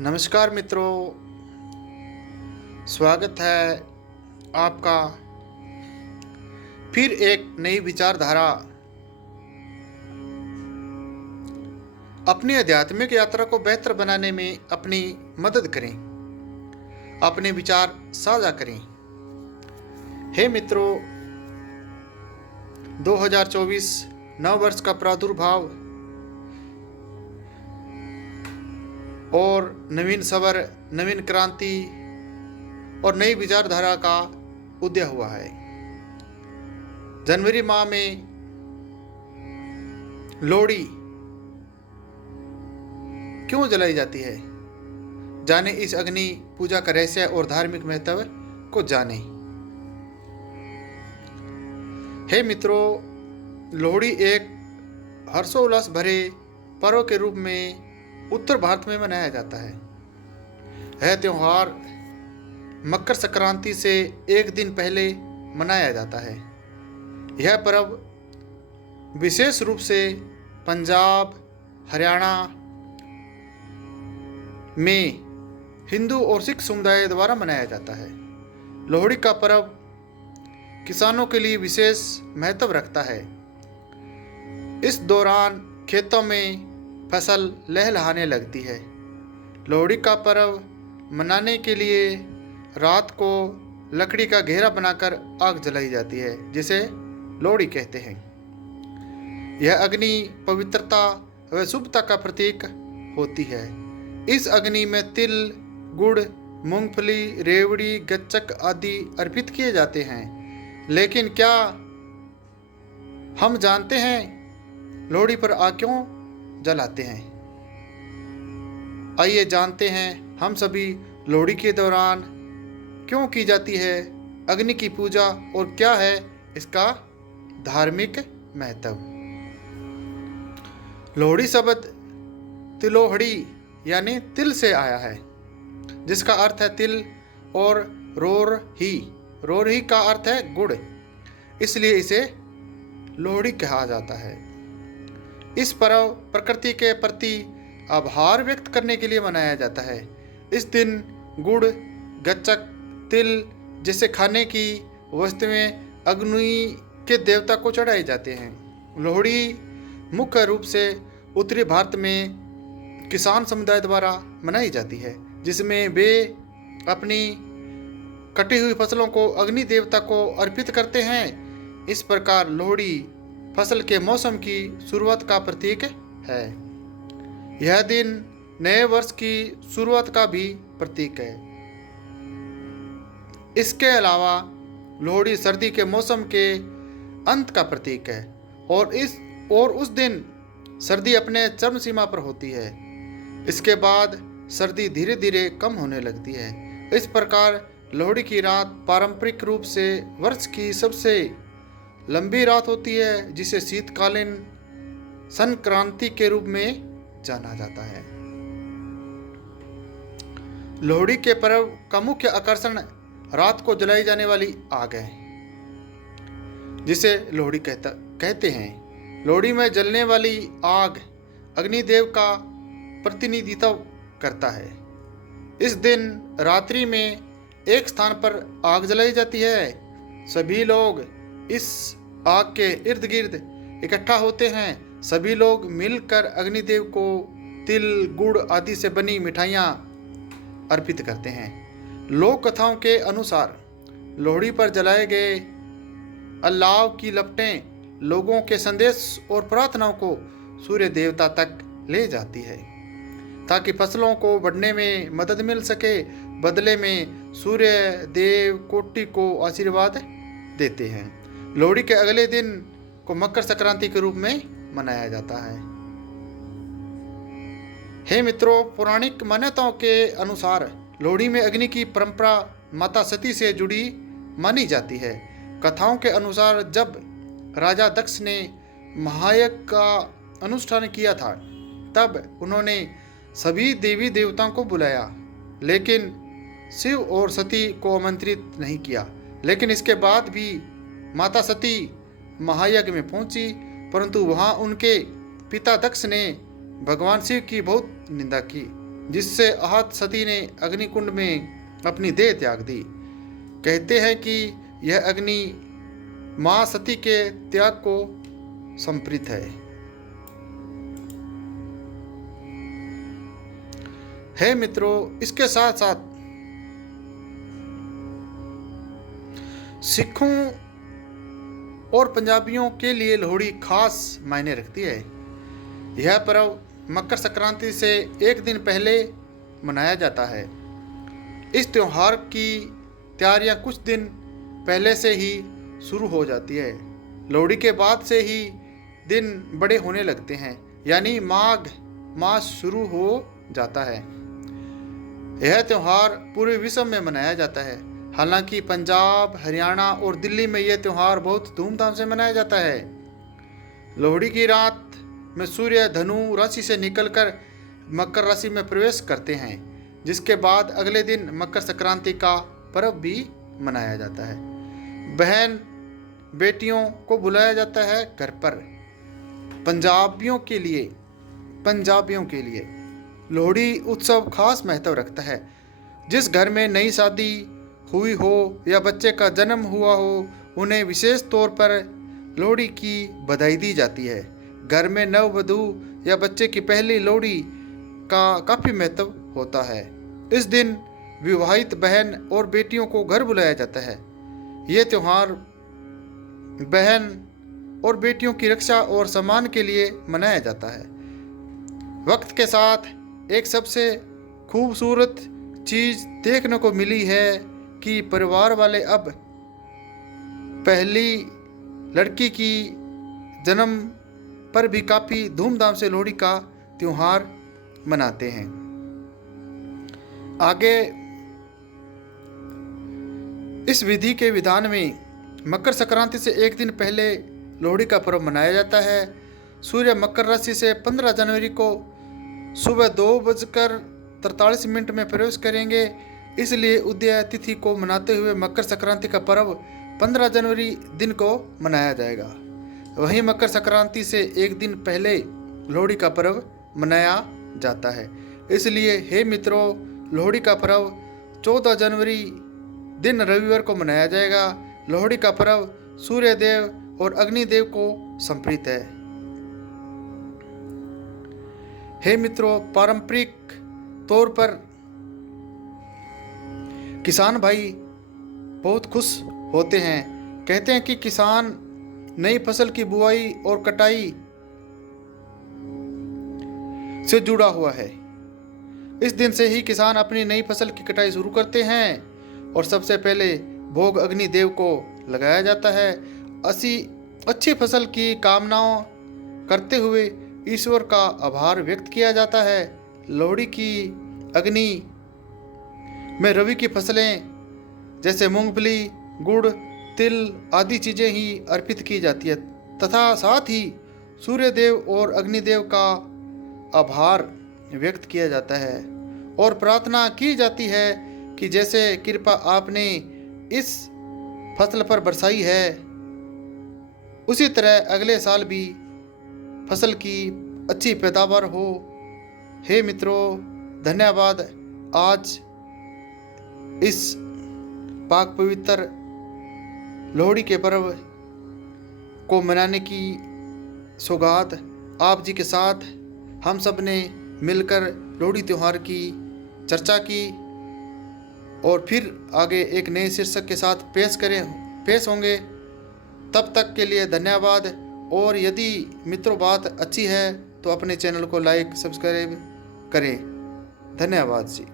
नमस्कार मित्रों, स्वागत है आपका फिर एक नई विचारधारा अपनी आध्यात्मिक यात्रा को बेहतर बनाने में अपनी मदद करें, अपने विचार साझा करें। हे मित्रों, 2024 नव वर्ष का प्रादुर्भाव और नवीन सवर, नवीन क्रांति और नई विचारधारा का उदय हुआ है। जनवरी माह में लोहड़ी क्यों जलाई जाती है? जाने इस अग्नि पूजा का रहस्य और धार्मिक महत्व को जाने। हे मित्रों, लोहड़ी एक हर्षोल्लास भरे पर्व के रूप में उत्तर भारत में मनाया जाता है। यह त्योहार मकर संक्रांति से एक दिन पहले मनाया जाता है। यह पर्व विशेष रूप से पंजाब, हरियाणा में हिंदू और सिख समुदाय द्वारा मनाया जाता है। लोहड़ी का पर्व किसानों के लिए विशेष महत्व रखता है। इस दौरान खेतों में फसल लहलहाने लगती है। लोहड़ी का पर्व मनाने के लिए रात को लकड़ी का घेरा बनाकर आग जलाई जाती है, जिसे लोहड़ी कहते हैं। यह अग्नि पवित्रता व शुभता का प्रतीक होती है। इस अग्नि में तिल, गुड़, मूंगफली, रेवड़ी, गच्चक आदि अर्पित किए जाते हैं। लेकिन क्या हम जानते हैं लोहड़ी पर आग क्यों जलाते हैं? आइए जानते हैं हम सभी लोहड़ी के दौरान क्यों की जाती है अग्नि की पूजा और क्या है इसका धार्मिक महत्व। लोहड़ी शब्द तिलोहड़ी यानी तिल से आया है, जिसका अर्थ है तिल, और रोरही का अर्थ है गुड़, इसलिए इसे लोहड़ी कहा जाता है। इस पर्व प्रकृति के प्रति आभार व्यक्त करने के लिए मनाया जाता है। इस दिन गुड़, गच्चक, तिल जैसे खाने की वस्तुएं अग्नि के देवता को चढ़ाई जाते हैं। लोहड़ी मुख्य रूप से उत्तरी भारत में किसान समुदाय द्वारा मनाई जाती है, जिसमें वे अपनी कटी हुई फसलों को अग्नि देवता को अर्पित करते हैं। इस प्रकार लोहड़ी फसल के मौसम की शुरुआत का प्रतीक है। यह दिन नए वर्ष की शुरुआत का भी प्रतीक है। इसके अलावा लोहड़ी सर्दी के मौसम के अंत का प्रतीक है और उस दिन सर्दी अपने चरम सीमा पर होती है। इसके बाद सर्दी धीरे धीरे कम होने लगती है। इस प्रकार लोहड़ी की रात पारंपरिक रूप से वर्ष की सबसे लंबी रात होती है, जिसे शीतकालीन संक्रांति के रूप में जाना जाता है। लोहड़ी के पर्व का मुख्य आकर्षण रात को जलाई जाने वाली आग है, जिसे लोहड़ी कहते हैं। लोहड़ी में जलने वाली आग अग्निदेव का प्रतिनिधित्व करता है। इस दिन रात्रि में एक स्थान पर आग जलाई जाती है। सभी लोग इस आग के इर्द गिर्द इकट्ठा होते हैं। सभी लोग मिलकर अग्निदेव को तिल, गुड़ आदि से बनी मिठाइयाँ अर्पित करते हैं। लोक कथाओं के अनुसार लोहड़ी पर जलाए गए अलाव की लपटें लोगों के संदेश और प्रार्थनाओं को सूर्य देवता तक ले जाती है, ताकि फसलों को बढ़ने में मदद मिल सके। बदले में सूर्य देव कोटि को आशीर्वाद देते हैं। लोहड़ी के अगले दिन को मकर संक्रांति के रूप में मनाया जाता है। हे मित्रों, पौराणिक मान्यताओं के अनुसार लोहड़ी में अग्नि की परंपरा माता सती से जुड़ी मानी जाती है। कथाओं के अनुसार जब राजा दक्ष ने महायज्ञ का अनुष्ठान किया था, तब उन्होंने सभी देवी देवताओं को बुलाया, लेकिन शिव और सती को आमंत्रित नहीं किया। लेकिन इसके बाद भी माता सती महायज्ञ में पहुंची, परंतु वहां उनके पिता दक्ष ने भगवान शिव की बहुत निंदा की। जिससे आहत सती ने अग्निकुंड में अपनी देह त्याग दी। कहते हैं कि यह अग्नि मां सती के त्याग को संप्रीत है मित्रों, इसके साथ साथ सिखों और पंजाबियों के लिए लोहड़ी खास मायने रखती है। यह पर्व मकर संक्रांति से एक दिन पहले मनाया जाता है। इस त्योहार की तैयारियां कुछ दिन पहले से ही शुरू हो जाती है। लोहड़ी के बाद से ही दिन बड़े होने लगते हैं, यानी माघ मास शुरू हो जाता है। यह त्यौहार पूरे विश्व में मनाया जाता है। हालांकि पंजाब, हरियाणा और दिल्ली में यह त्यौहार बहुत धूमधाम से मनाया जाता है। लोहड़ी की रात में सूर्य धनु राशि से निकलकर मकर राशि में प्रवेश करते हैं, जिसके बाद अगले दिन मकर संक्रांति का पर्व भी मनाया जाता है। बहन बेटियों को बुलाया जाता है घर पर। पंजाबियों के लिए लोहड़ी उत्सव खास महत्व रखता है। जिस घर में नई शादी हुई हो या बच्चे का जन्म हुआ हो, उन्हें विशेष तौर पर लोहड़ी की बधाई दी जाती है। घर में नववधू या बच्चे की पहली लोहड़ी का काफ़ी महत्व होता है। इस दिन विवाहित बहन और बेटियों को घर बुलाया जाता है। ये त्यौहार बहन और बेटियों की रक्षा और सम्मान के लिए मनाया जाता है। वक्त के साथ एक सबसे खूबसूरत चीज़ देखने को मिली है कि परिवार वाले अब पहली लड़की की जन्म पर भी काफ़ी धूमधाम से लोहड़ी का त्यौहार मनाते हैं। आगे इस विधि के विधान में मकर संक्रांति से एक दिन पहले लोहड़ी का पर्व मनाया जाता है। सूर्य मकर राशि से 15 जनवरी को सुबह 2:43 में प्रवेश करेंगे। इसलिए उदय तिथि को मनाते हुए मकर संक्रांति का पर्व 15 जनवरी दिन को मनाया जाएगा। वहीं मकर संक्रांति से एक दिन पहले लोहड़ी का पर्व मनाया जाता है। इसलिए हे मित्रों, लोहड़ी का पर्व 14 जनवरी दिन रविवार को मनाया जाएगा। लोहड़ी का पर्व सूर्य देव और अग्निदेव को समर्पित है। हे मित्रों, पारंपरिक तौर पर किसान भाई बहुत खुश होते हैं। कहते हैं कि किसान नई फसल की बुआई और कटाई से जुड़ा हुआ है। इस दिन से ही किसान अपनी नई फसल की कटाई शुरू करते हैं और सबसे पहले भोग अग्नि देव को लगाया जाता है। अच्छी फसल की कामनाओं करते हुए ईश्वर का आभार व्यक्त किया जाता है। लोहड़ी की अग्नि में रवि की फसलें जैसे मूंगफली, गुड़, तिल आदि चीज़ें ही अर्पित की जाती है तथा साथ ही सूर्यदेव और अग्निदेव का आभार व्यक्त किया जाता है और प्रार्थना की जाती है कि जैसे कृपा आपने इस फसल पर बरसाई है, उसी तरह अगले साल भी फसल की अच्छी पैदावार हो। हे मित्रों, धन्यवाद। आज इस पाक पवित्र लोहड़ी के पर्व को मनाने की सौगात आप जी के साथ हम सब ने मिलकर लोहड़ी त्यौहार की चर्चा की और फिर आगे एक नए शीर्षक के साथ पेश होंगे। तब तक के लिए धन्यवाद। और यदि मित्रों बात अच्छी है तो अपने चैनल को लाइक सब्सक्राइब करें। धन्यवाद जी।